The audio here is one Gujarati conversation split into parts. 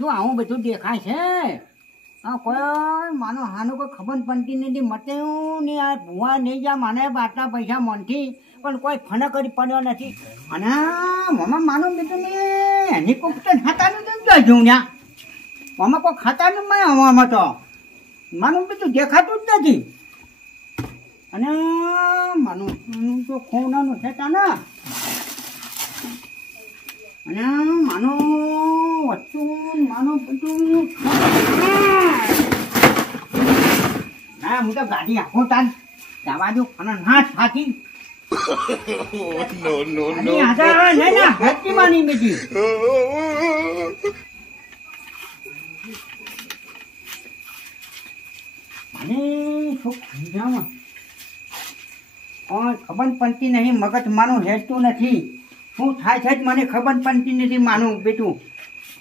શું આવું બધું દેખાય છે? હા કોઈ માનો હાનું કોઈ ખબર પડતી નથી મતે ને આ ભૂવા નહીં જા મને આટલા પૈસા મનથી પણ કોઈ ફન કરી પડ્યો નથી અને મમ્મા માનો બીજું ને એની કોઈ તો ખાતાનું તો જોઉં ને મમ્મા કોઈ ખાતાનું મેં હવામાં તો માનું બીજું દેખાતું જ નથી અને માનું તો ખોનાનું છે ને અને માનો વચ્ચું માનો બધું ના હું તો ગાડી આખો તાન જવા દઉં અને ના થાકી માની બીજી મને શું ખબર પડતી નહીં મગજ માનું હેરતું નથી શું થાય છે જ મને ખબર પડતી નથી માનું બેટું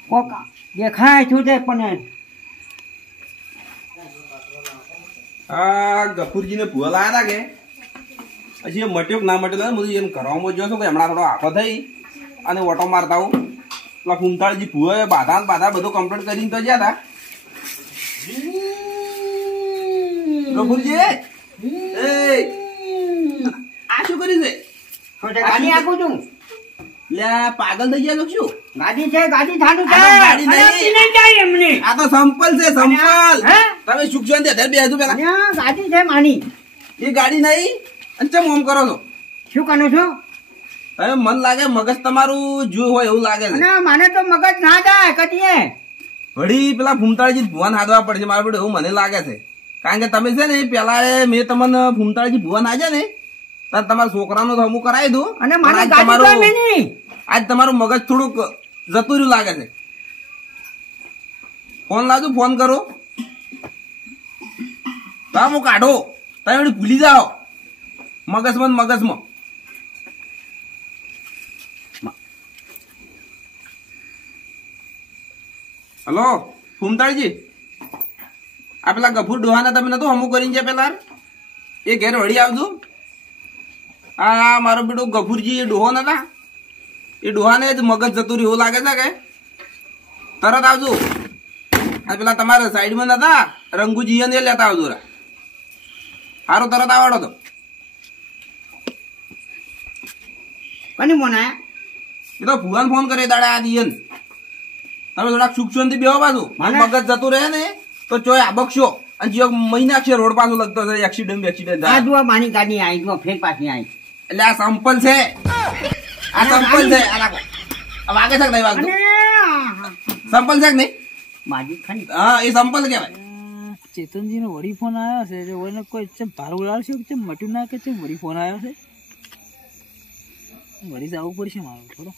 કોક દેખાય છું તે પણ આ ગફુરજીને ભૂવા લાયા હતા કે પછી એ મટ્યો ના મટ્યો બધું એમ કરવામાં જો કે હમણાં થોડો આખો થઈ અને ઓટો મારતા હું પેલા કુંતાળજી ભૂવા બાધા બધું કમ્પ્લીટ કરીને તો ગયા હતા ગફુરજી આ શું કર્યું છે ગાડી આપું છું પાગલ થઈ ગયા શું ગાડી છે ગાડી થાનું છે એમને આ તો સંપલ છે સંપલ તમે સુખ શાંતિ અત્યારે બેસજો પેલા ગાડી છે માની એ ગાડી નહીં અને ચમ ઓમ કરો છો શું કરો છો તમે મન લાગે મગજ તમારું જોયું હોય એવું લાગે છે મને તો મગજ ના જાય કદીએ વળી પેલા ફૂમતાળજી ભુવન હાદવા પડશે મારા બેટું એવું મને લાગે છે કારણ કે તમે છે ને પેલા મેં તમને ફૂમતાળજી ભુવન આજે ને તાર તમારા છોકરાનો તો અમુક કરાવી દઉં અને તમારું આજ તમારું મગજ થોડુંક જતું રહ્યું લાગે છે ફોન લાવજો ફોન કરો હું કાઢો તમે ભૂલી જાઓ મગજમાં હલો ફૂમતાળજી આ પેલા ગફુર ડોહાના તમે નતું અમુક કરીને છે પેલા એ ઘેર વળી આવજો આ મારો બેટો ગફુરજી એ ડોહો નતા એ ડોહાને જ મગજ જતું રહ્યું એવું લાગે છે કે તરત આવજો આ પેલા તમારા સાઈડમાં નતા રંગુજી ને લેતા આવજો સારું તરત આવડો તો કોની ફોન આયા એ તો ભુવાન ફોન કરે દાડા આ દિયન તમે થોડાક સુખ શાંતિ બેહો પાછું મગજ જતું રહે ને તો ચોય આબકશો અને જે મહિના છે રોડ પાછું લગતો છે એક્સિડન્ટ આ જુઓ માની ગાડી આવી જુઓ ફેર પાછી આવી એટલે આ સંપલ છે આ સંપલ છે આ રાખો વાગે છે કે નહીં વાગતું સંપલ છે કે નહીં માજી ખરી હા એ સંપલ કહેવાય ચેતનજી નો વળી ફોન આવ્યો છે જે ઓને કોઈ ચમ ભાર ઉડાડશે કે ચમ મટ્યું ના કે ચમ વળી ફોન આવ્યો છે વળી જવું પડશે મારું થોડો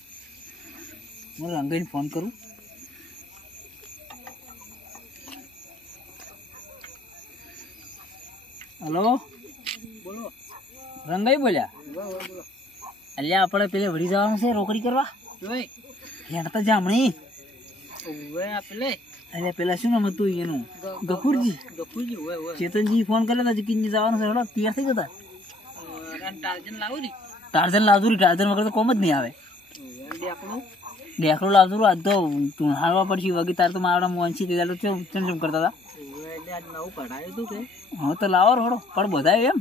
હું રંગાઈને ફોન કરું હલો બોલો રંગાઈ બોલ્યા અલ્યા આપણે પેલે વળી જવાનું છે રોકડી કરવા હેડતા જામણી એટલે પેલા શું નામ હતું એનું ગફુરજી ચેતનજી ફોન કર્યો હતા જકીનજી જવાનું છે હેડો તૈયાર થઈ જતા ટાર્જન લાવતું ટાર્જન વગર તો કોમ જ નહીં આવે ડેકડો લાવતું આજ તો હાલવા પડશે વગી તાર તો મારા મોંચી તે ચમ કરતા હતા હા તો લાવો રોડો પણ બધાય એમ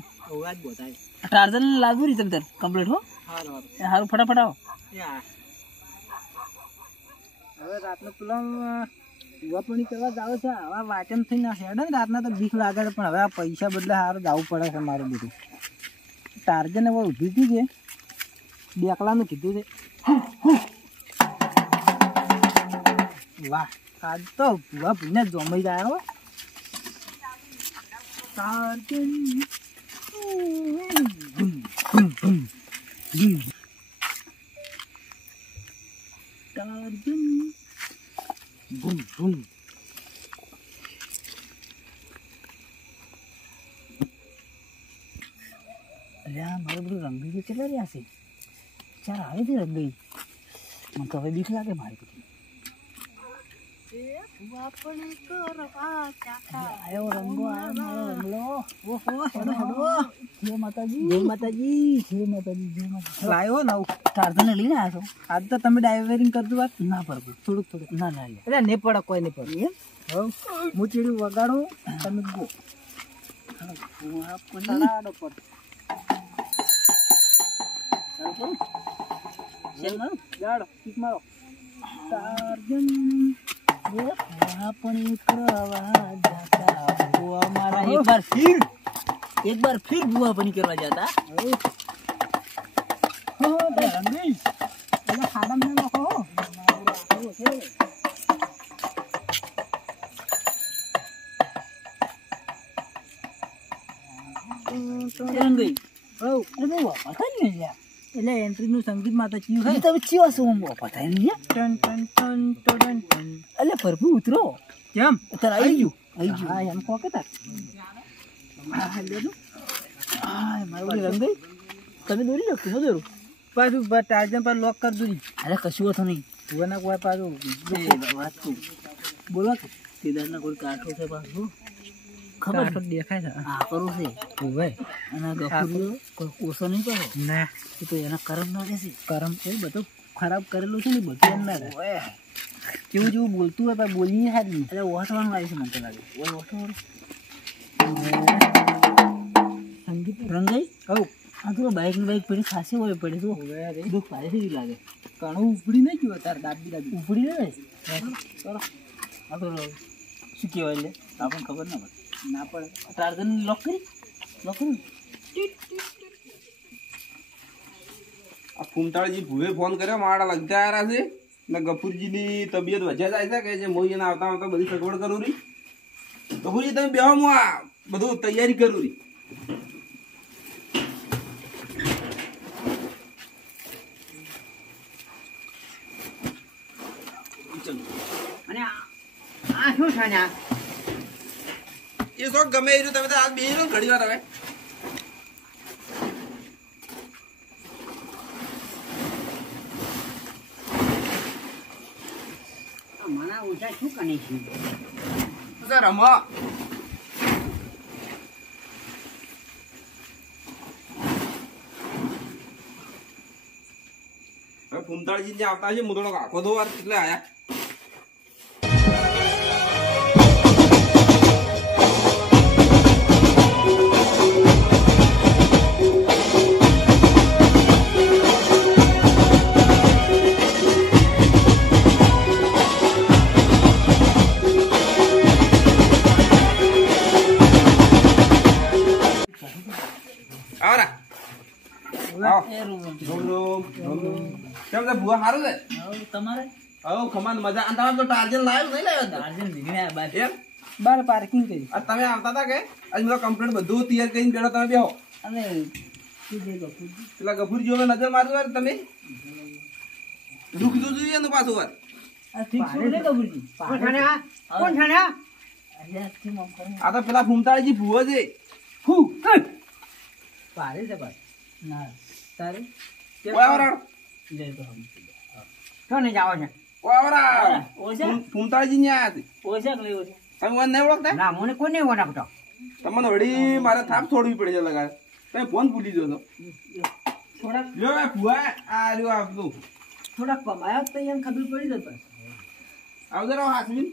ટાર્જન લાવતું રહી તમે તાર કમ્પ્લીટ હો સારું ફટાફટ આવો હવે રાતનો પેલા વાપણી કરવા જાવ છે હવે વાચન થઈ ના હેડે ને રાતના તો બીક લાગે છે પણ હવે આ પૈસા બદલે સારું જવું પડે છે મારું બધું ટાર્જન હવે ઊભી હતી છે બેકલાનું કીધું છે વાહ આજ તો ભૂવા ભૂને જમાઈ જાય હો ટાર્જન ટાર્જન બૂમ બૂમ અલ્યા મારું બધું રંગી કેટલા રહ્યા છે ચાર આવે છે રંગી મને તો હવે બીક લાગે મારી બધી આયો રંગો આયો મારો રંગલો. ઓહો હેડો હેડો. જય માતાજી જય માતાજી જય માતાજી જય માતાજી. લાયો નવ ટાર્જનને લઈને આવ્યા છો. આજ તો તમે ડ્રાઈવરિંગ કરતું વાત ના પડતું થોડુંક ના ના એટલે નહીં પડે કોઈ નહીં પડે એમ. હવ હું ચીડું વગાડું તમે ગો. સડાડો પર જાડો કિક મારો. ટાર્જન પણ કરવા જાતા બુઆ મારા એક બાર ફિર બુઆ પણ કરવા જાતા. ખાડામાં નાખો એટલે એન્ટ્રી નું સંગીત માં તો ચીયું છે તમે ચીવા છો પતા નહીં ton ton ton ton ton એટલે પ્રભુ ઉતરો કેમ અત્યારે આવી ગયું હા એમ કહો કે તાર હા લેજો હા મારું રંગઈ તમે દોરી લો તું દોરું પાછું ટાર્જન પર લોક કર દોરી. અરે કશું હતો નહીં તુવાના કોઈ પાછું વાત કહું બોલો કેદારના કોઈ કાઠો છે પાછું ખબર દેખાય છે હા કરું છે હવે અને ગફુરિયો કોઈ ઓછો નહીં કરો ના એ તો એના કર્મ ના રહેશે કર્મ એ બધું ખરાબ કરેલું છે ને બધું એમ ના રહે કેવું જેવું બોલતું હોય પણ બોલીએ સારી એટલે ઓઠવાનું આવી છે મને તો લાગે ઓય ઓઠવાનું સંગીત રંગાઈ હવ આ તો બાઇક પડી ખાસી હોય પડે તો દુઃખ ભારે થઈ લાગે કણું ઉપડી નહીં ગયું તાર દાબી દાબી ઉપડી ને ચલો આ તો શું કહેવાય એટલે આપણને ખબર ના પડે ના પડે ટાર્જન લોક કરી આ ફૂમતાળજી ભૂવે ફોન કર્યો મારા લગતા આવ્યા છે ને ગફુરજીની તબિયત વજ્યા જાય છે કે જે મોઈ એને આવતા આવતા બધી સગવડ કરું રહી. ગફુરજી તમે બેહો હું આ બધું તૈયારી કરું રહી. અને આ શું છે ને એ શોખ ગમે એ તમે તો આ બે ઘડી વાર હવે મને ઓછા શું કરે છે રમો હવે ફૂમતાળજી જે આવતા છે હું થોડોક આખો દો વાર એટલે આયા કેમ છે ભુવા સારું છે તમારે હવે ખમાન મજા અને તમે તો ટાર્જન લાવ્યો નહીં લાવ્યો ટાર્જન નીકળ્યા બાર એમ બાર પાર્કિંગ કરી આ તમે આવતા હતા કે આજ મેં કમ્પ્લેટ બધું તૈયાર કરીને બેઠો તમે બેહો અને શું છે ગફુરજી પેલા ગફુરજી હવે નજર મારજો વાર તમે દુઃખ જોઈએ ને પાછું વાર આ ઠીક છે ને ગફુરજી કોણ છે આ કોણ છે આ અરે આથી મમ કરે આ તો પેલા ફૂમતાળજી ભુવો છે હું પારે છે બાર ના તારે ઓવરાળ લે તો હમ તો નહીં જાવ છે ઓછા ફૂમતાળજી ને આયા છે ઓછા કે ઓછા તમે મને નહીં ઓળખતા ના મને કોઈ નહીં ઓળખતો તમને વળી મારે થાપ છોડવી પડે છે લગાડે તમે ફોન ભૂલી જશો થોડા લ્યો ભાઈ ભુવા આ રહ્યો આપતું થોડા કમાયા તો એને ખબર પડી જતા આવજો રહો હાસમીન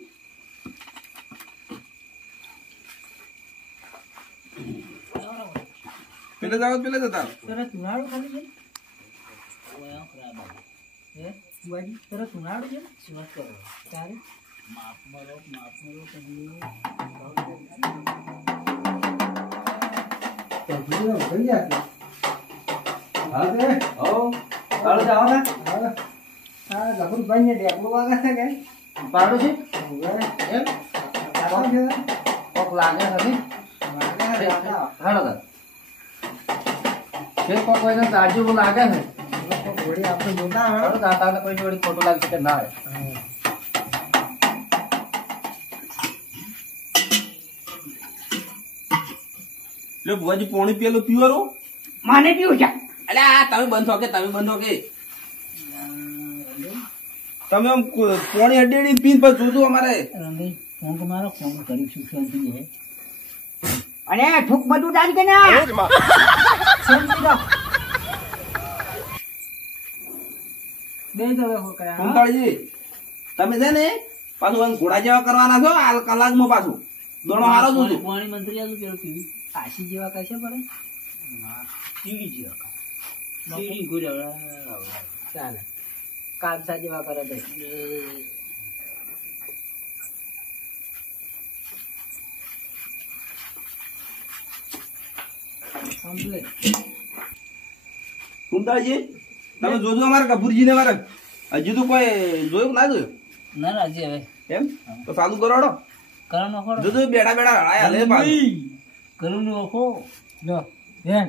પેલે જાવ પેલે જતા તરત ઉનાળો ખાલી છે ઓયા ખરાબ હે બુઆજી તરત ઉનાળો છે શું વાત કરો તારે માફ મારો તમે ખોટું લાગશે કે ના લે બુઆજી પોણી પેલું પીવરો માને પીવું છે અલે આ તમે બંધો કે તમે આમ પોણી અડી પીન પર જોજો અમારે રંગઈ ફોન મારો ફોન કરી શું શાંતિ છે અને ઠૂક બધું ડાલ કે ના શાંતિ રહો. બે દવે હો કયા ફૂમતાળજી તમે છે ને પાછું આમ ઘોડા જેવા કરવાના છો હાલ કલાકમાં પાછું દોણો હારો જોજો. પાણી મંત્રી આલું કેવું પીવી આશી જેવા કશે પડે સીડી જેવા સીડી ગુરા ચાલે કાગસા જેવા કરે તો કમ્પ્લીટ. ફૂમતાળજી તમે જોજો અમારા કપૂરજીને મારે હજુ તો કોઈ જોયું ના જોયું ના રાજી હવે એમ તો ચાલુ કરાડો કરો નખો જોજો બેઠા બેઠા હળાય હલે પાછું કરું નખો લો બેન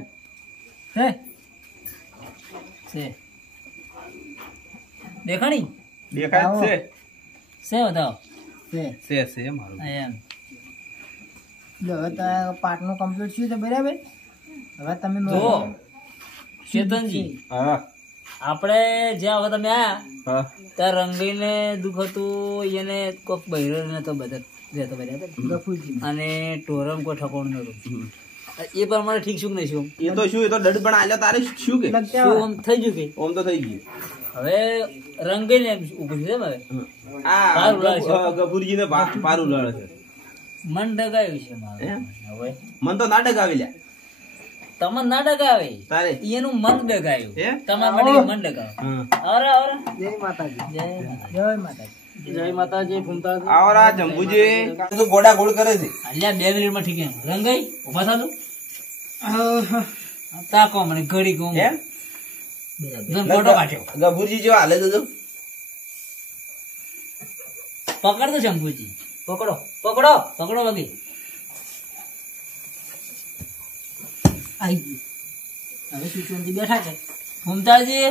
છે દેખાણી દેખાય જ છે છે બતાવો છે મારું એમ લો હવે તારા પાટનું કમ્પ્લીટ થયું છે બરાબર. હવે તમે જો ચેતનજી હા આપણે જ્યાં હવે તમે આયા હા ત્યાં રંગીને દુઃખ હતું એને કોક બહેરો નતો બધા રહેતો બરાબર અને ટોરમ કોઈ ઠકોણ નતું એ પ્રમાણે ઠીક શું નહીં શું એ તો શું એ તો દડ પણ આલ્યો તારે શું કે શું આમ થઈ ગયું કે ઓમ તો થઈ ગયું હવે રંગીને ઉભું છે હવે આ ગફુરજીને પારું લડે છે મન ડગાયું છે મારું એમ? હવે મન તો નાટક આવી લ્યા તમને ના ડગાવે તારે એનું મન ડગાયું હે? તમારા માટે મન ડગાવ હા. અરે અરે જય માતાજી જય માતાજી જય માતાજી ફૂમતા આવરા જંબુજી તો ગોડા ગોળ કરે છે અલ્યા 2 મિનિટમાં ઠીક હે રંગાઈ ઉભા થાલો તાકો મને ઘડી કહું એમ જન ફોટો કાઢ્યો ગફુરજી જેવા હાલે જોજો પકડ તો શંભુજી પકડો પકડો પકડો વગી આઈ ગઈ. હવે સુચવંતી બેઠા છે ફૂમતાજી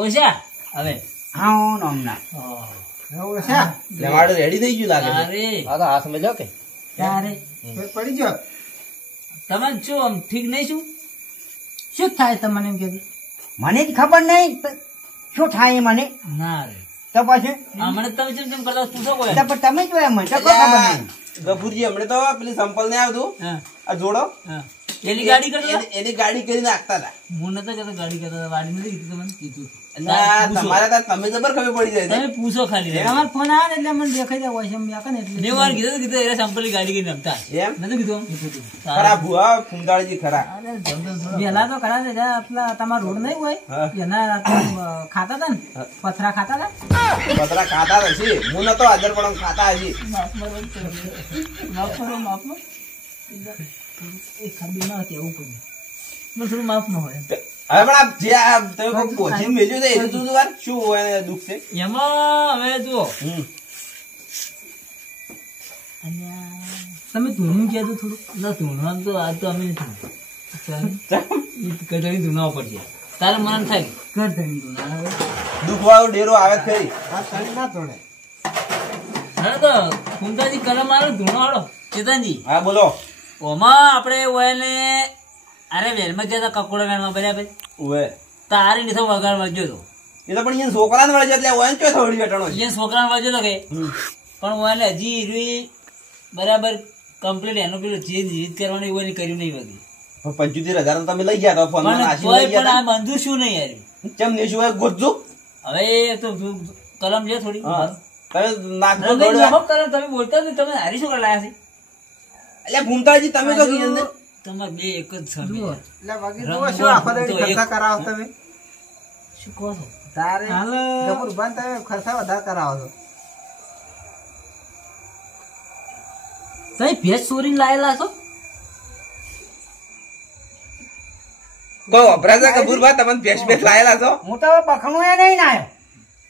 ઓછા હવે હા નમના લેવાડું રેડી થઈ ગયું લાગે છે અરે આ તો હાથ મેલો કે તારે પડી ગયો. તમે શું આમ ઠીક નહીં શું થાય તમને એમ કે મને જ ખબર નહીં શું થાય એ મને ના રે તો પછી હમણાં તમે જેમ કરતા પૂછો કોઈ તો પણ તમે જો એમ મને તો કોઈ ખબર નહીં. ગફુરજી હમણે તો પેલી સંપલ ને આવતું હા આ જોડો હા એની ગાડી કરતા એની ગાડી કરીને નાખતા હતા હું નતો કહેતો ગાડી કરતા વાડી નથી કીધું તમને કીધું એટલે તમારે ત્યાં તમે જબર ખબર પડી જાય છે. તમે પૂછો ખાલી તમારો ફોન આવે ને એટલે મને દેખાઈ જાય વોઇસ એમ યાક ને એટલે મેં વાર કીધું એને સંપલી ગાડી કરીને રમતા એમ નથી કીધું ખરા ભુવા ફૂમતાળજી ખરા પેલા તો કરા છે આપલા તમારો રોડ નહીં હોય હા. એના ખાતા હતા ને પથરા ખાતા હતા પતરા ખાતા નથી હું નતો હાજર પણ ખાતા હજી માફ ન હોય હવે પણ આ જે આ તમે કોઈ પોચીને મેલ્યું છે એનું તું વાર શું હોય એને દુઃખ છે એમાં હવે જુઓ તમે ધૂનું કહેજો થોડું ના ધૂનવા તો આ તો અમે નથી કટોરી ધૂનાવ પડશે તારે મન થાય કર થઈ ધૂના દુઃખ વાળો ડેરો આવે જ ખરી હા તો કુંતાજી કલમ મારો ધૂણો હાડો ચેતનજી હા બોલો ઓમાં આપણે ઓયને અરે વેલમાં ગયા હતા કકોડા વેણમાં બરાબર ઉવે તારે નીચે વગાડ વાગ્યો હતો એ તો પણ અહીંયા છોકરાને વળે છે એટલે ઓયન ચો થોડી બેઠાણો છે એ છોકરાને વાગ્યો હતો કે પણ ઓયને હજી ઈરવી બરાબર કમ્પ્લીટ એનો પેલો જે રીત કરવાની હોય ને કર્યું નહીં વગી 75,000 તો તમે લઈ ગયા તો ફોન માં પણ નાસી તોય લઈ પણ ગયા આ મંજૂર શું નહીં યાર હતા. ચમ ને શું હોય ગોતજો હવે એ તો કલમ છે થોડી હા તમે નાખજો રંગાઈ દોડવા. નાખો કલમ તમે બોલતા જ નહીં, તમે હારી શું કરવા લાયા છે એટલે ભૂમતાજી તમે તો કીધું ને તમારે બે એક જ સમય શું કહો છો તમે ભેજ ચોરીને લાયેલા છો તો અભરાજા કબૂરભા તમને ભેંસ ભેંસ લાયેલા છો હું તો બખણું એ નહીં નાયો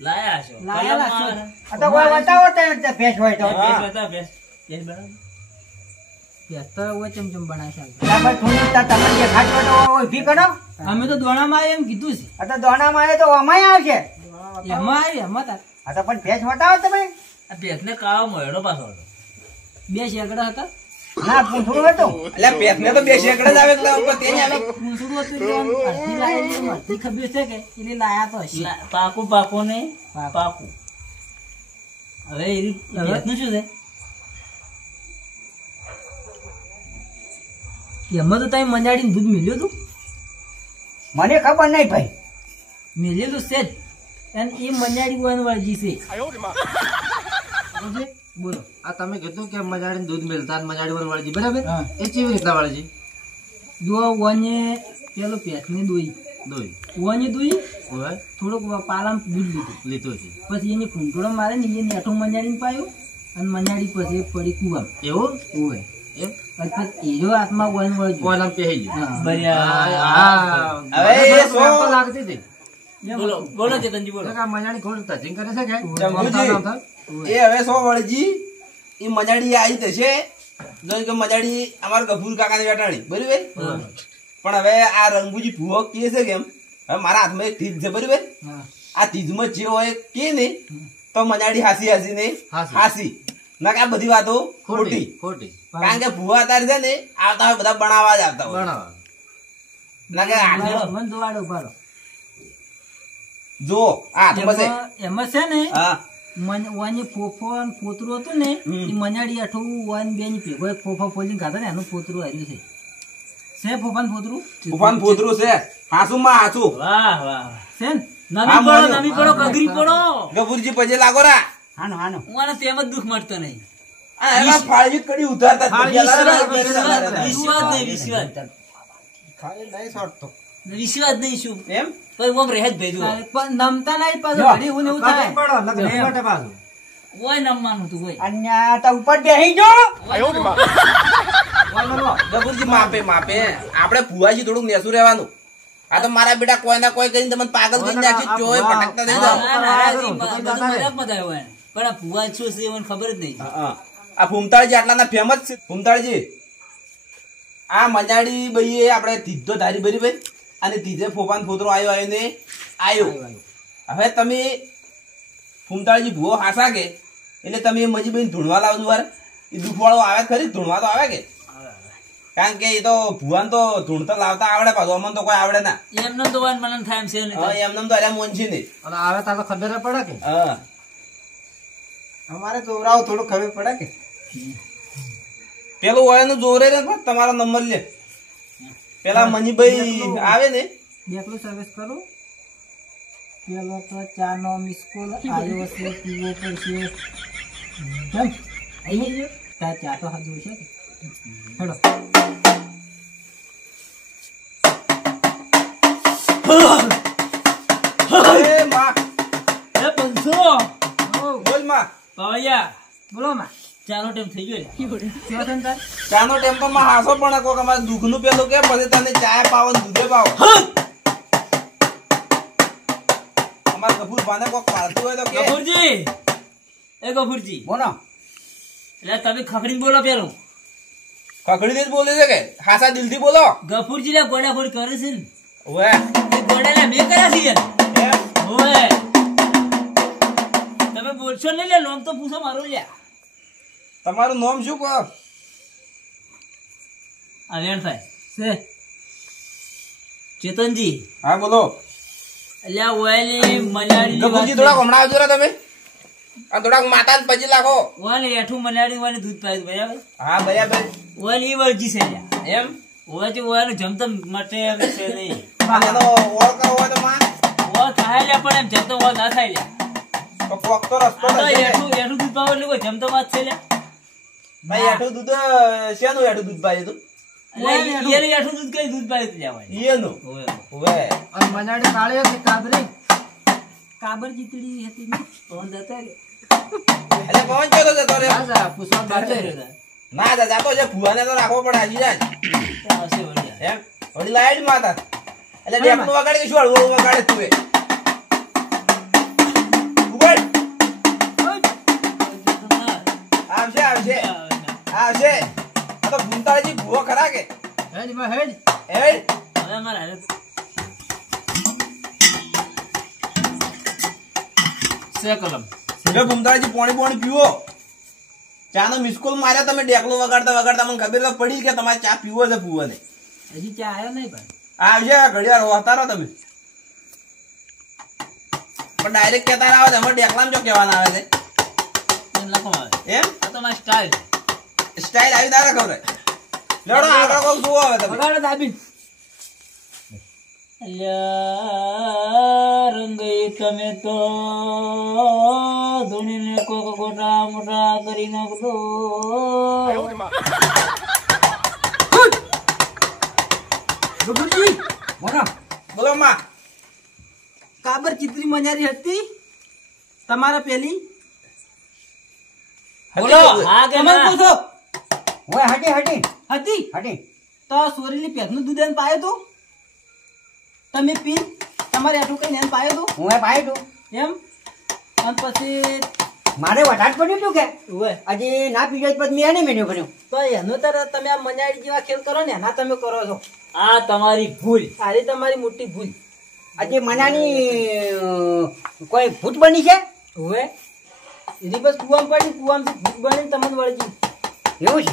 લાયા છો લાયેલા છો. કલમમાં આ તો કોઈ બતાવો તો ભેંસ હોય તો ભેજ બતાવો, ભેજ. ભેજ બતાવો. ભેજ તો હવે ચમચમ બનાવશે. તમે થોડી તમને જે ખાટો તો ઊભી કરો. અમે તો દોણામાં એમ કીધું છે આ તો દોણામાં આવે તો અમાય આવશે. એમાં આ તો પણ ભેંસ બતાવો તમે. આ ભેજને કાળો મળ્યો પાછો બે શેકડા હતા ના પૂંછડું હતું. એટલે ભેંસને તો બે શેકડે જ આવે એટલે ઉપર તે જ આવે. પૂંછડું હતું એટલે આમ અડધી લાયેલી, અડધી ખબર છે કે એટલે લાયા તો હશે. પાકું પાકું ને પાકું હવે ભેંસનું શું છે એમાં તો તમે મંજાડીને દૂધ મેલ્યું હતું મને ખબર નહીં ભાઈ. મેલેલું છે જ અને એ મંજાડી વાળજી છે બોલો આ તમે કીધું કે મજાડીને દૂધ મેલતા અને મજાડી વળજી બરાબર હા. એ કેવી રીતના વળજી દો વને પેલો પેટની દોઈ દોઈ વને દોઈ હોય થોડુંક પાલામ દૂધ લીધું લીધું છે પછી એને ફૂંટડો મારે ને એને નેઠું મંજાડીને પાયું અને મંજાડી પછી પડી કુવા એવું હોય એમ પછી એરો હાથમાં વન વળજો કોયલામ પહેરી ગયું હવે એ સો- તો લાગતી હતી બોલો બોલો ચેતનજી બોલો આ મજાડી ખોલ ધતિંગ કરે છે કે જંબુજી, એ હવે સો વળજી એ મજાડી આવી જશે જો કે મજાડી અમારા ગફુર કાકાને વેટાણી બરાબર પણ હવે આ રંગુજી ભૂવો કે છે કેમ હવે મારા હાથમાં એક તીજ છે બરાબર આ તીજમાં જે હોય કે નહીં તો મજાડી હાસી હાસી ને હાસી. હાસી ના કે આ બધી વાતો ખોટી ખોટી કારણ કે ભૂવા અત્યારે છે ને આવતા હોય બધા બનાવવા જ આવતા હોય બનાવ ના કે હાથમાં- મન દોવાડો પાડો જો આ હાથમાં છે એમાં છે ને હા વન ફોફો અને પોતરું હતું ને હમ. એ મજાડી અઠું વન બે ની ભેગો એક ફોફા ફોલીને ખાતા ને એનું પોતરું આવ્યું છે ફોફાનું પોતરું ઉફાન પોતરું છે હાસુ માં હાસુ વાહ વાહ છે ને હા, નમી પડો મળ્યું. નમી પડો કગરી પડો ગફુરજી પછી લાગો રા હાનો હાનો હું આને તેમ જ દુઃખ મળતો નહીં આ એમાં ફાળી કડી ઉતારતા જ ફાળી નથી. વિશ્વાસ અલા, નહીં, વિશ્વાસ વિશ્વાસ નહીં શું એમ પણ ઓમ રહે જ ભેજું પણ નમતા નહીં પાછું ઘડી એવું ને એવું થાય ઓય નમવાનું તું ઓય અન્યા તો ઉપર બેહી જો. ગફુરજી માપે માપે આપણે ભુવાજી થોડુંક નેસું રહેવાનું આ તો મારા બેટા કોઈ ના કોઈ કરીને તમને પાગલ કરી નાખી ચોય ભટકતા થઈ જાવ ના, ના, હજી બધું મજાકમાં જ આવ્યો એને. પણ આ ભુવા શું છે એને ખબર જ નહીં આ ફૂમતાળજી આટલાના ફેમસ છે ફૂમતાળજી આ મજાડી ભાઈ આપણે તીધો ધારી ભરી ભાઈ અને તીજે ફોપાન ફોતરો આવ્યો ને આવ્યો હવે તમે ફૂમતાળજી ભૂવો હાસા કે એટલે તમે મજી ભાઈ ધૂણવા લાવો વાર એ દુખવાળો આવે ખરી ધૂણવા તો આવે કે કારણ કે એ તો ભુવાન તો ધૂણતા લાવતા આવડે પાછું અમને તો કોઈ આવડે ના એમનો તો વાન મને થાય એમ છે ને એમને તો અરે મોન છે ને અને આવે તાર તો ખબર પડે કે હા અમારે જોરાવ થોડું ખબર પડે કે પેલું હોય નું જોરે ને પણ તમારો નંબર લે પેલા મનીભાઈ આવે ને બેકલું સર્વિસ કરું પેલો તો ચા નો મિસ કોલ આવ્યો છે પીવો પડશે કેમ અહીં જો ચા તો હાજર છે કે હેડો એ માં એ પંસો બોલ માં પાવૈયા બોલો માં ચાલો ટાઈમ થઈ ગયો કેવો છે તાર ચાનો ટેમ્પો માં હાસો પણ કોક અમારે દુઃખ નું પેલું કે પછી તને ચા પાવો ને દૂધે પાવો અમારે કપૂર ભાને કોક પાડતું હોય તો કે ગફુરજી એ ગફુરજી બોલો. એટલે તમે ખખડીને બોલો પેલું ખખડીને જ બોલે છે કે હાસા દિલથી બોલો ગફુરજી લે ગોડાગોડ કરે છે ને ઓવે એ ગોડાને મેં કર્યા છે યાર એમ ઓય તમે બોલશો નહીં લે લોમ તો પૂછો મારું લ્યા તમારું નામ શું કહો આ વેણ થાય છે ચેતનજી હા બોલો અલ્યા ઓયલી મલાડી કપૂરજી થોડાક હમણાં આવજો રે તમે આ થોડાક માતા ને પછી લાખો ઓયલી એઠું મલાડી ઓયલી દૂધ પાયું બરાબર હા બરાબર ઓયલી વળજી છે લ્યા એમ ઓય જે ઓયનું જમતમ માટે એમ છે નહીં અને એનો ઓળ કરવો હોય તો માં ઓય થાય લ્યા પણ એમ જમતમ ઓય ના થાય લ્યા તો કોક તો રસ્તો આ તો થશે ને. એઠું દૂધ પાવ એટલે કોઈ જમતમ વાત છે લ્યા ભાઈ એઠું દૂધ શેનું એઠું દૂધ પાયું તું એટલે એને એઠું દૂધ કઈ દૂધ પાયું લ્યા ઓય એનું ઓય ઓવે અને મજાડી કાળી હતી કાબરી કાબર જીતડી હતી ને તો જતા રે એટલે પવન ચોથો જતો રે રાજા પૂછવા બાજે ના દાદા તો છે ભુવાને તો રાખવો પડે હજી જાય આવશે વળ્યા એમ વળી લાઈટ માતા એટલે ડેપનું વગાડે કે શું હળવું વગાડે તું એ ઉભા આવશે આવશે આવશે આ તો ભૂમતાળજી ભૂવો ખરા કે હેડ માં હેડ એ હવે અમારે હારે સે કલમ હવે ભૂમતાળજી પોણી પોણી પીવો ચાનો મિસકોલ માર્યા તમે ડેકલો વગાડતા વગાડતા મને ખબર તો પડી કે તમારે ચા પીવો છે ભૂવાને હજી ચા આવ્યો નહીં ભાઈ આવશે ઘડિયાળ હોતા તમે પણ ડાયરેક્ટ કહેતા આવો તમે ડેકલામ જો કહેવાના આવે છે લખો આવે એમ આ તો મારી સ્ટાઇલ સ્ટાઇલ આવી ના ખબર લેડો આગળ કોક જુઓ હવે તમે વગાડો દાબી અલ્યા રંગઈ તમે તો ધોનીને કોક ગોટા મોટા કરી નાખો ગબુજી બોલો બોલો માં કાબર ચિત્રી મજારી હતી તમારા પેલી બોલો હા કે ના પૂછો ઓય હટી હટી હતી હટી તો સોરીની પેટનું દૂધ એને પાયો તો તમે પી તમારે આટલું કઈ એને પાયો તો હું પાય તું એમ અને પછી મારે વધારે પડ્યું તું કે ઓય હજી ના પીજો પછી મેં એને મેન્યુ કર્યું તો એનો તારે તમે આ મજાડી જેવા ખેલ કરો ને એના તમે કરો છો આ તમારી ભૂલ આ તમારી મોટી ભૂલ હજી મનાની કોઈ ભૂત બની છે ઓય એની બસ કુવામ પડી કુવામ ભૂત બની તમને વળજી એવું છે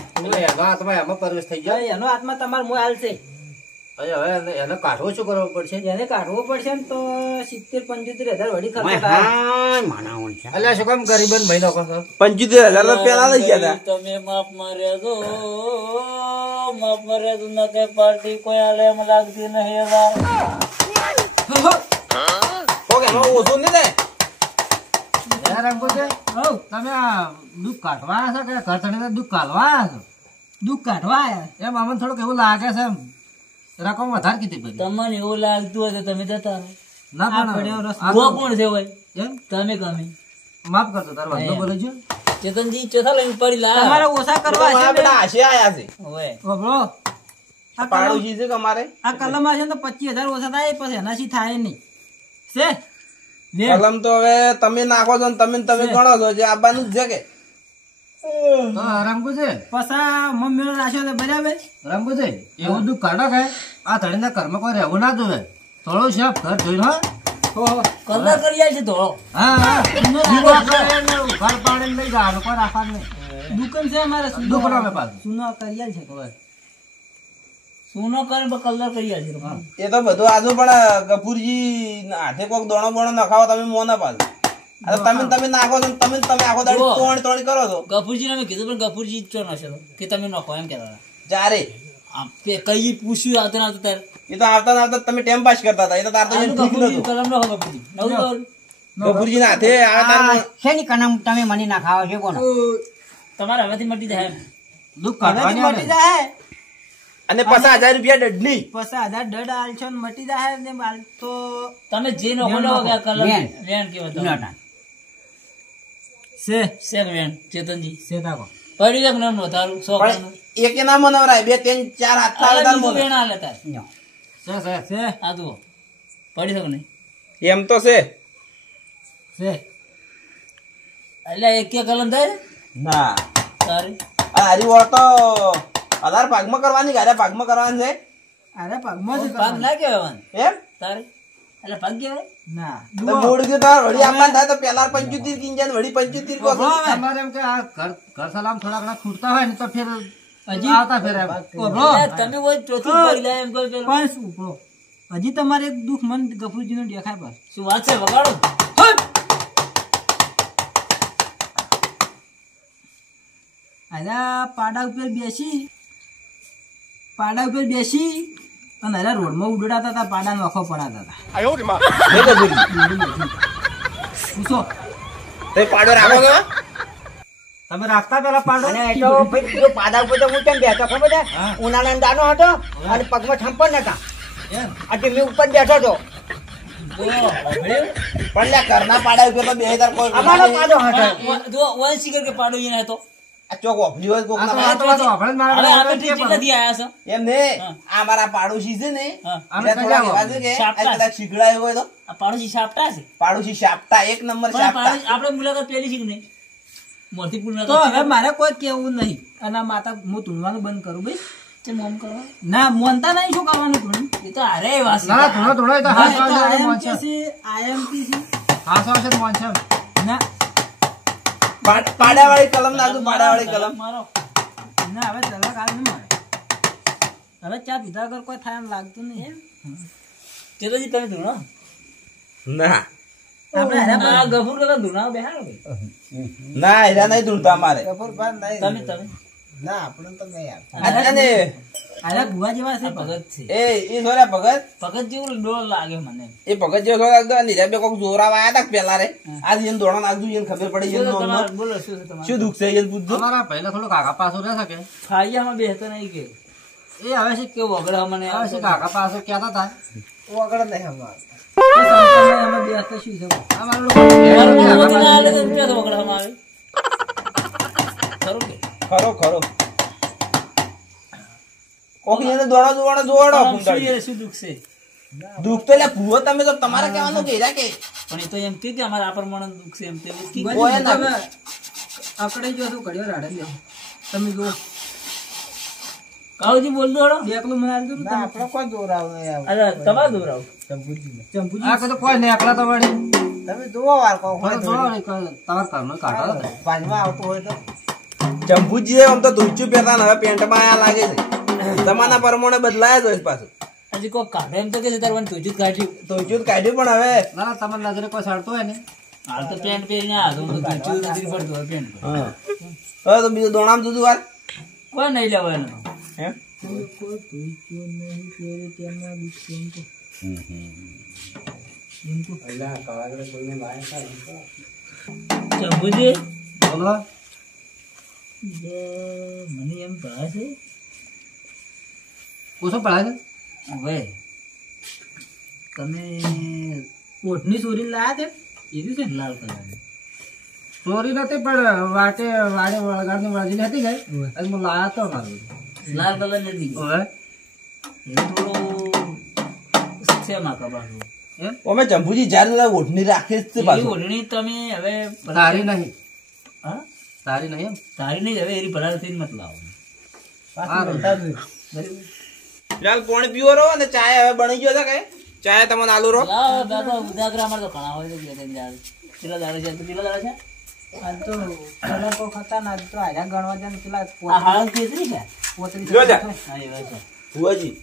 એનો હાથમાં તમારો મોં હાલશે એને કાઢવો શું કરવો પડશે એને કાઢવો પડશે ને તો 70-75 હજાર વડી ખર્ચો ઓય થાય હા માનાવણ છે અલ્યા શું કામ ગરીબન ભાઈ લોકો છો 75,000 તો પેલા લઈ ગયા હતા તમે માફ માર્યા દો માફ માર્યા દો ના કે પાર્ટી કોઈ આલે એમ લાગતી નહીં કોક એમાં ઓછું નહીં ને તમે આ દુઃખ કાઢવા છો કે ઘરચડીને દુઃખ કાઢવા છો દુઃખ કાઢવા આયા એમ અમને થોડુંક એવું લાગે છે એમ રકમ વધારે કીધી બધી તમને એવું લાગતું હોય તો તમે જતા રહો ના આ પણ પડ્યો રસ આ વો તો- કોણ છે હોય એમ તમે કમે માફ કરતો તાર વાંધો બોલે છે ચેતનજી ચોથા લઈને પડી લા તમારે ઓછા કરવા મારા બેટા હાશે આયા છે ઓય ઓબળો આ પાડોશી છે કે અમારે આ કલમ આવશે ને તો 25,000 ઓછા થાય પછી એનાથી થાય નહીં છે લે કલમ તો હવે તમે નાખો છો ને તમે ગણો છો જે આવવાનું જ છે કે તો રંગુ છે પસા મમ્મીનો રાખ્યો તો બરાબર રંગુ છે એવું દુઃખ કાઢો કે આ ધડીના ઘરમાં કોઈ રહેવું ના જોવે થોડું શેફ ઘર જોઈને હો કલર કરી જાય છે ધોળો હા હા દીવો કરે ને ઘર પાડીને લઈ જવાનું કોઈ રાખવાનું નહીં દુકાન છે અમારે દુકાન અમે પાછું. સુનો કરિયાલ છે સુનો કરે પણ કલર કરિયાલ છે એ તો બધું આજુ પણ ગફુરજી હાથે કોક દોણો બોણો નખાવો તમે મોના પાછું આ તો તમે નાખો છો ને તમે આખો દાડી તોણ કરો છો ગફુરજી ને મેં કીધું પણ ગફુરજી ચો નશે કે તમે નખો એમ કહેતા ચારે કઈ પૂછ્યું આવતા ના આવતા ત્યારે એ તો આવતા ના આવતા તમે ટાઈમ પાસ કરતા હતા એ તો તાર તો ઠીક ગફુરજી નતું કલમ નખો ગફુરજી નવું ગફુરજી ના હાથે આવે તાર આ શેની કલમ તમે મને ના ખાવા છે બોલો તમારે હવેથી મટી જાય એમ. દુઃખ હવેથી કાઢવાની મટી જાય અને પાછા 1000 રૂપિયા દડની પછી 1000 દડ આલશો ને મટી જાય ને હાલ તો તમે જે નખો લો કે કલર વેણ. વેણ કેવો નોટા. શેક વેણ ચેતનજી છે તાકો પડી જાય નામ નો તારું સો પણ એકે ના મનવરાય 2 3 4 હાથ આવે તાર બીજું મને વેણ આલે તાર નો. છે આ જુઓ પડી શકો નહીં એમ તો છે એટલે એક કલમ થાય ના તારે આ હારી ઓળ તો 1000 ભાગમાં કરવાની ગારે ભાગમાં કરવાની છે અરે પગમાં ભાગ ના કહેવાય એમ તારે એટલે ભાગ કહેવાય ના તો મૂળ કે તાર વળી આપવાનું થાય તો પેલા 75 કિંજન વળી 75 કો તમારે એમ કે આ ઘર સલામ થોડા ઘણા ખૂટતા હોય ને તો ફેર હજી આવતા ફેર એમ તમે કોઈ ચોથું પડી જાય એમ કોઈ પણ શું ઉપરો હજી તમારે એક દુઃખ મન ગફુરજી નું દેખાય બસ શું વાત છે વગાડો આયા પાડા ઉપર બેસી અને અરે રોડમાં ઉડાડતા હતા પાડા નખો પડાતા હતા પૂછો તે પાડો રાખો તો તમે રાખતા પેલા પાડો અને એ તો ભાઈ પેલો પાદા ઉપર તો હું કેમ બેઠો ખબર છે ઉનાળાનો દાનો હતો અને પગમાં થંપર નતા એટલે મેં ઉપર બેઠો હતો પણ લે ઘરના પાડા ઉપર તો 2000 કોઈ અમારો પાડો હતો વન શિકર કે પાડો એને હતો આ ચોક ઓફલી હોય કોક આ તો ના આ તો આપણે જ મારા હવે ઘરે આપણે છીએ ઠીક પણ. નથી આયા છો એમ ને આ મારા પાડોશી છે ને હા. અમે એટલે થોડા કયા એવા છે કે શાપટા. આ કદાચ શીખડાયો હોય તો આ પાડોશી સાપટા છે પાડોશી શાપટા એક નંબર પણ શાપટા પાડોશી આપણે મુલાકાત પેલી છે કે નહીં મોટી મુલાકાત હવે મારે કોઈ કેવું નહીં અને આ માતા હું ધૂણવાનું બંધ કરું ભાઈ તે મોમ કરવા ના મોનતા નહીં શું કરવાનું ધૂણ એ તો અરે વાત ના થોડો થોડો એ તો હાથ વાળો મોન છે આઈએમપી છે હાથ વાળો છે મોન છે ના પાડાવાળી કલમ નાખજો પાડાવાળી કલમ મારો ના હવે તલાક આવ નહીં મારે હવે ચા પીધા વગર કોઈ થાય એમ લાગતું નહીં તે તો તમે ધૂણો ના આ ગફુર કાકા ધૂણા બેહાડો ભાઈ. ના એરા નહીં ધૂણતા અમારે તમે ના આપણે તો નહીં આવે. અને આલા ભુવા જેવા છે ભગત છે. એ સોરા ભગત ભગત જેવું ડોળ લાગે મને. એ ભગત જેવો થોડા નીરા બે કોક જોરાવા આયા તા પેલા રે આજ એને દોડા નાખજો એને ખબર પડી બોલો એને તમારે, બોલો શું છે તમારે? શું દુઃખ છે એને પૂછજો તમારા પહેલા થોડું કાકા પાછું રહે શકે ફાળિયામાં બેસતો નહીં કે એ હવે છે કેવું વગડા મને હવે છે કાકા પાછું ક્યાં હતા વગર નહીં અમારે. સંતાનમાં બેસતો શું છે? અમારું મારું મોદી ના આલે તો ક્યાં તો વગડામાં આવે? ખરું કે? ખરો ખરો કોક એને દોડા જોવાડો જોવાડો આમ શું કુંડાળી. એ શું દુઃખ છે? દુઃખ તો એટલે ભૂવો તમે તો તમારે કહેવાનું કે હેરા કે પણ એ તો એમ કે અમારા આ પ્રમાણે દુઃખ છે એમ તે કી કોઈ ના આપણે જો શું કર્યો રાડે લ્યો. તમે જો કાળુજી બોલ દો એકલું મને આલજો ને. આપણે કોઈ દોરાવ નહીં આવે. અરે તમારે દોરાવ ચંપુજી આ કદું કોઈ નહીં એકલા તો વળી તમે જોવો વાર કહો કોઈ તો જોવા નહીં, કોઈ તમારા ઘરનો કાઢો ને. બાજમાં આવતો હોય તો ચંપુજી આમ તો ધૂચું પહેરતા ને હવે પેન્ટમાં આયા લાગે છે તમારા પ્રમાણે બદલાયા જ હોય પાછું હજી કોઈ કાઢે એમ તો કે છે તારે મને તુજું કાઢ્યું. ધૂચું કાઢ્યું પણ હવે ના ના તમારી નજરે કોઈ સડતો હોય ને હાલ તો પેન્ટ પહેરીને આવ્યો તો તુજું નથી પડતું હવે પેન્ટ પર. હા હવે તો બીજું દોણામ જુદું વાર કોઈ નહીં લેવાનું. હે ચંપુજી બોલો મને એમ કહે છે ઓછો પડાય છે હવે તમે ઓઠની ચોરી લાયા છે એવી છે ને લાલ કલરની. ચોરી નથી પણ વાટે વાડે વળગાડની વળગી હતી ગઈ અને હું લાયા તો મારું લાલ કલર નથી હવે એ થોડું છે માં કબાટું. અમે ચંપુજી જ્યારે ઓઢણી રાખે જ છે એવી પાછું ઓઢણી તમે હવે તારી નહીં હા તારી નહીં એમ તારી નહીં હવે એની ભરાર થઈને મત લાવો. ચાલ પાણી પીવો રહો અને ચાય હવે બની ગયો છે કઈ ચાય તમને આલુ રહો લાવો દાદા ઉદાગરા અમારે તો ઘણા હોય તો બે ત્રણ દાડે. કેટલા દાડે છે? કેટલા દાડે છે? આજ તો પેલા કોઈ હતા ને આજ તો આજા ગણવા જાય ને પેલા આ હાલ કેસરી છે? જો જા. હા એવા છે. ભુવાજી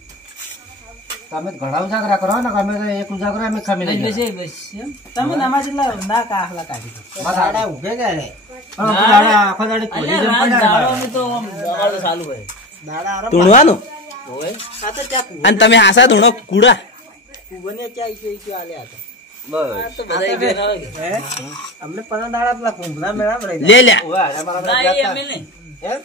તમે ઘણા ઉજાગરા કરો ને અમે તો એક ઉજાગરો અમે ખમી બસ નહીં બસ બસ એમ? તમે નમાજ ના કાહલા કાઢી દો. દાડા ઉભે ગયા રે. આખો દાડી અલ્યા રાત દાડોનું તો આમ અમારે તો ચાલુ હોય. દાડા આરો ધૂણવાનું હોય? આ તો ત્યાં અને તમે હાસા ધૂણો કુડા કુબને ક્યાં ઈચ્છે આલ્યા હતા. આ તો બધા એક ભેગા હોય કે? હે અમને 15 દાડા પેલા કુંભના મેળામાં રહી લે લ્યા ના એ અમે નહીં. એમ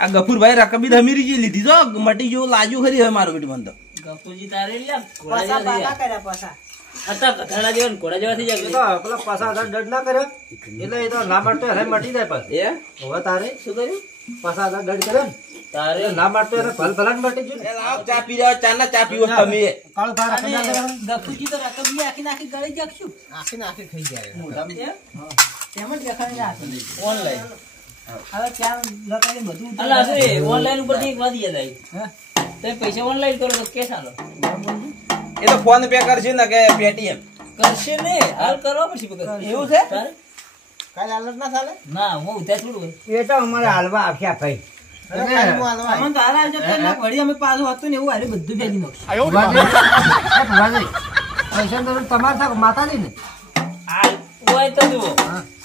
આ ગફુરભાઈ રકબી ધમીરી જે લીધી જો મટી જેવું લાજુ ખરી હવે મારું બેટી મને તો ગપુજી તારે લ્યા ઘોડા પાછા જેવા થઈ બાકા ગયા. કર્યા પાછા. હતા કથાડા જેવા ને ઘોડા જેવા થઈ જાય. પેલા પાછા દંડ ના કર્યો એટલે એ તો ના મળતો હવે મટી જાય પાછું એ હવે તારે શું કર્યું? પાછા દંડ કર્યો ને તારે એટલે ના મળતો એટલે ભલ ભલા મટી ગયું એ લાવ ચા પી રહ્યા ચા ના ચા પીવો તમે કાળું ભાર અને રાખી નાખે. ગફુજી તો રકબી આખી નાખી ગળી જાખશું. આખી નાખી થઈ જાય. તેમ જ દેખાડી નાખી. ઓનલાઈન. હવે ક્યાં લગાડી બધું ઉતારી અલા છે ઓનલાઈન ઉપરથી એક વાત યાદ આવી. હા. તમે પૈસા ઓનલાઈન કરો તો કે ચાલો એ તો ફોન પે કરશે ને કે પેટીએમ કરશે ને હાલ કરવા પછી પકડ. એવું છે તારે? કાલે હાલત ના ચાલે. ના હું ઉતાર થોડું હોય. એ તો અમારે હાલવા આપ્યા ભાઈ અરે કાલે હું હાલવા અમને તો હાલ આવજો તો ના વળી અમે પાછું હતું ને એવું હારે બધું ફેંકી નાખશું. ભુવાજી, પૈસા તો તમારે થાય માતાજી ને હાલ હોય તો જુઓ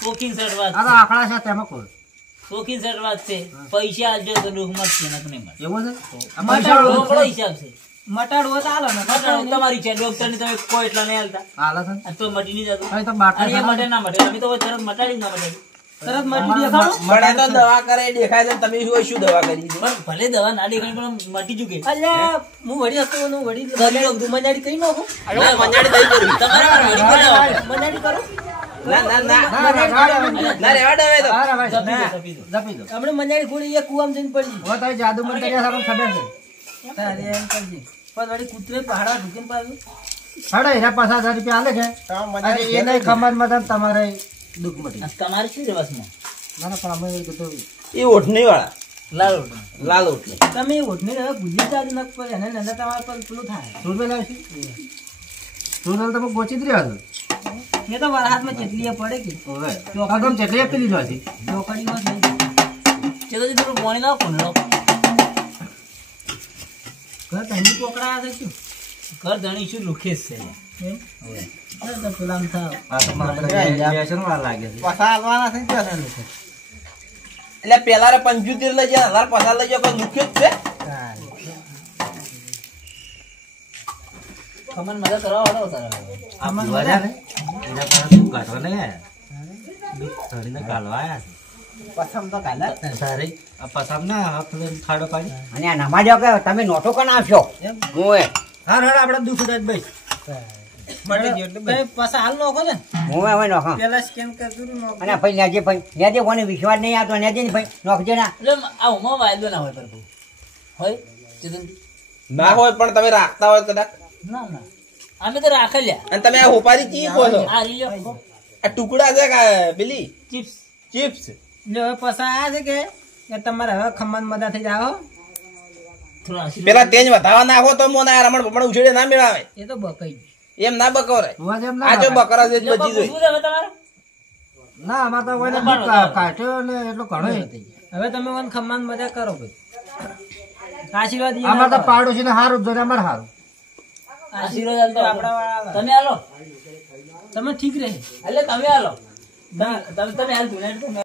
શોખીન શર્ટ વાત આ તો આંકડા છે તેમાં કોઈ શોખીન શર્ટ વાત છે. પૈસા આલજો તો દુઃખ મત છે નક નહીં મળે. એવું છે મટાડો રોકડો હિસાબ છે. મટાડવો તો હાલો ને મટાડો તમારી છે ડોક્ટર ની તમે કોઈ એટલા નહીં હાલતા હાલે છે આ તો મટી નહીં જતું. અહીં તો બાટલા અને એ મટે ના મટે અમે તો તરત મટાડી ના મટાડી તરત મટી દેખાડો. મળે તો દવા કરે દેખાય છે તમે શું દવા કરી છે પણ ભલે દવા ના દેખાડી પણ મટી ચૂકે. અલ્યા હું વળી હતો હું વળી મજાડી કરી નાખું. ના મંજાડી દઈ કરવી તમારે વળી બનાવો. મજાડી કરો. ના ના ના ના રેવા દે તો અરે ભાઈ, જપી દો, જપી દો. જપી દો આપણે મજાડી ગોળી એક કુવામાં જઈને પડી. હવે તારી જાદુ મંતર આપણને ખબર છે તારે એમ કરજે. પણ વળી કૂતરે પહાડા ઢૂકીને પાડ્યું. સાડા હીરા 5000 રૂપિયા આલે છે અને એ નહીં ખમત માં તમારે દુઃખ મટી આ તમારે શું રહેવાસમાં? ના ના, પણ અમે એ કીધું એ ઓઠણી વાળા લાલ રોટલા. લાલ ઓઠણી તમે ઓઢને હવે ભૂલી જાજો નક પર એને નંદા તમારે પર પેલું થાય. રૂપિયા લાવશું રૂપિયા તમે ગોચી જ રહ્યા એ તો મારા હાથમાં ચટલી પડે કે છો હવે કદમ ચટલી આપી લીધો હતી ચોકડીમાં થઈ જાય. ચલો જી થોડું પાણી લાવો કોને લાવો. ઘર ધણી કોકડા છે શું ઘર ધણી શું લુખેસ છે એમ તો પેલા આમ થાવ આ તો મારા બધા વ્યસન વાળા લાગે છે પાછા હાલવાના છે ને ત્યાં છે એટલે પેલા 75 લઈ જાય 1000 પાછા લઈ જાય કોઈ મુખ્ય જ છે ખમણ મદદ કરવા વાળો તારા આ બધા ને એના પર શું કાઢવા નહીં આયા ધણીને કાઢવા આયા પસમ તો કાલે સારી આ પસામ ના હાથ લઈને ખાડો પાડી અને આ નમાજો કે તમે નોટો કન આવશો એમ હું હા હા આપણે દુઃખ જ ભાઈ પાછા હાલ નોખો છે હું હવે નોખા પેલા સ્કેન કરતું નોખો અને ભાઈ નેજે કોને વિશ્વાસ નહીં આવતો નેજે ને ભાઈ નોખજે ના એટલે આ ઉમા વાયદો ના હોય પ્રભુ હોય ચેતનજી ના હોય પણ તમે રાખતા હોય કદાચ ના ના અમે તો રાખલ્યા અને તમે આ હોપારી ચી કહો છો આ લીલો આ ટુકડા છે કે પેલી ચિપ્સ ચિપ્સ એટલે હવે પાછા આ છે કે તમારે હવે ખમણ મદા થઈ જાઓ થોડા આશીર્વાદ પેલા તેજ વધાવા નાખો તો મોને આ રમણ ભમણ ઉછેડે ના મેળાવે એ તો બકાઈ એમ ના બકવરાય હોવા જેમ આ ના જો બકરા છે જ લોકો બચી પૂછવું જોઈ છે હવે તમારે ના આમાં તો કોઈને કાઢ્યો ને એટલો ઘણો હવે તમે મને ખમણ મજા કરો ભાઈ આશીર્વાદ ઈ આમાં તો ના પાડોશી ને સારું જ અમારે સારું આશીર્વાદ આલતો આપણા વાળા તમે આલો તમે ઠીક રહે એટલે તમે આલો તમે હાલ તું ને તમે